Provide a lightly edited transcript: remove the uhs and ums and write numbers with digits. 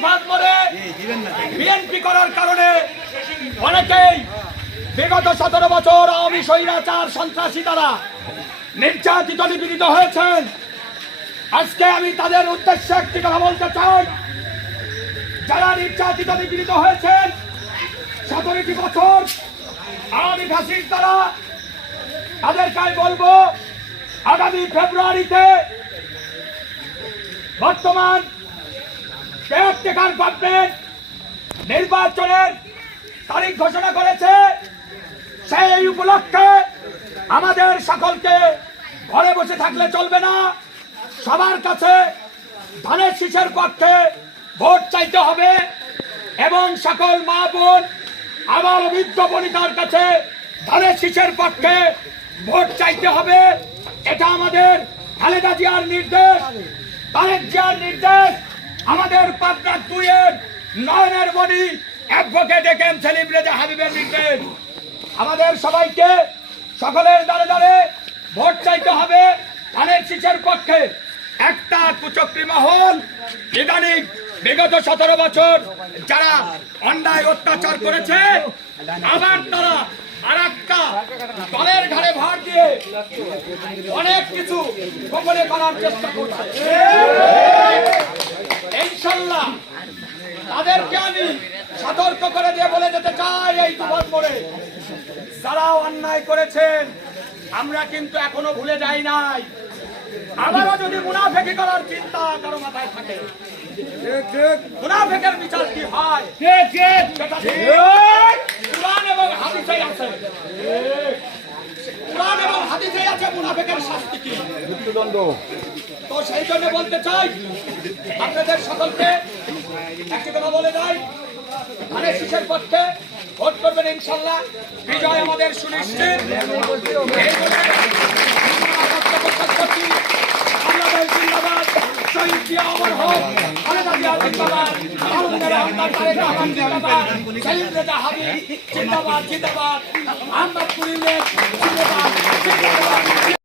তুফান মোড়ে বিএনপি করার কারণে অনেকেই বিগত 17 বছর আওয়ামী স্বৈরাচার সন্ত্রাসী দ্বারা নির্যাতিত নিপীড়িত হয়েছেন। আজকে আমি তাদের উদ্দেশ্যে একটি কথা বলতে চাই, যারা নির্যাতিত নিপীড়িত হয়েছেন 17টি বছর আওয়ামী ফ্যাসিস্ট দ্বারা, তাদেরকে আমি বলবো আগামী ফেব্রুয়ারিতে বর্তমান কেয়ারটেকার গভর্নমেন্ট নির্বাচনের তারিখ ঘোষণা করেছে। সেই উপলক্ষে আমাদের সকলকে ঘরে বসে থাকলে চলবে না, সবার কাছে ধানের শীষের পক্ষে ভোট চাইতে হবে এবং সকল মা বোন আবার বৃদ্ধ বনিতার কাছে ধানের শীষের পক্ষে ভোট চাইতে হবে। এটা আমাদের খালেদা জিয়ার নির্দেশ, তারেক জিয়ার নির্দেশ, আমাদের পাবনা 2-এর নয়নের মণি অ্যাডভোকেট একেএম সেলিম রেজা হাবিবের নির্দেশ। আমাদের সবাইকে সকলের দ্বারে দ্বারে ভোট চাইতে হবে ধানের শীষের পক্ষে। একটা কুচক্রী মহল ইদানিং বিগত 17 বছর যারা অন্যায় অত্যাচার করেছে, আবার তারা আরেকটা দলের ঘাড়ে ভার দিয়ে অনেক কিছু গোপনে করার চেষ্টা করছে। ইনশাল্লাহ তাদেরকে আমি সতর্ক করে দিয়ে বলে যেতে চাই, এই তুফান মোড়ে যারা অন্যায় করেছেন আমরা কিন্তু এখনো ভুলে যাই নাই। আবারও যদি মুনাফেকি করার চিন্তা কারো মাথায় থাকে, মুনাফেকের বিচার কি হয় কুরআন এবং হাদিসে আছে। কুরআন এবং হাদিসে আছে মুনাফেকের শাস্তি কি, মৃত্যুদণ্ড। তো সেই জন্য বলতে চাই আপনাদের সকলকে একটি কথা বলে যাই, ধানের শীষের পক্ষে ভোট করবেন ইনশাল্লাহ, বিজয় আমাদের সুনিশ্চিত। এই বলে বাংলাদেশ জিন্দাবাদ, শহীদ জিয়া অমর হোক, খালেদা জিয়া জিন্দাবাদ, সেলিম রেজা হাবিব জিন্দাবাদ জিন্দাবাদ, আহমদ কুলিনের জিন্দাবাদ জিন্দাবাদ।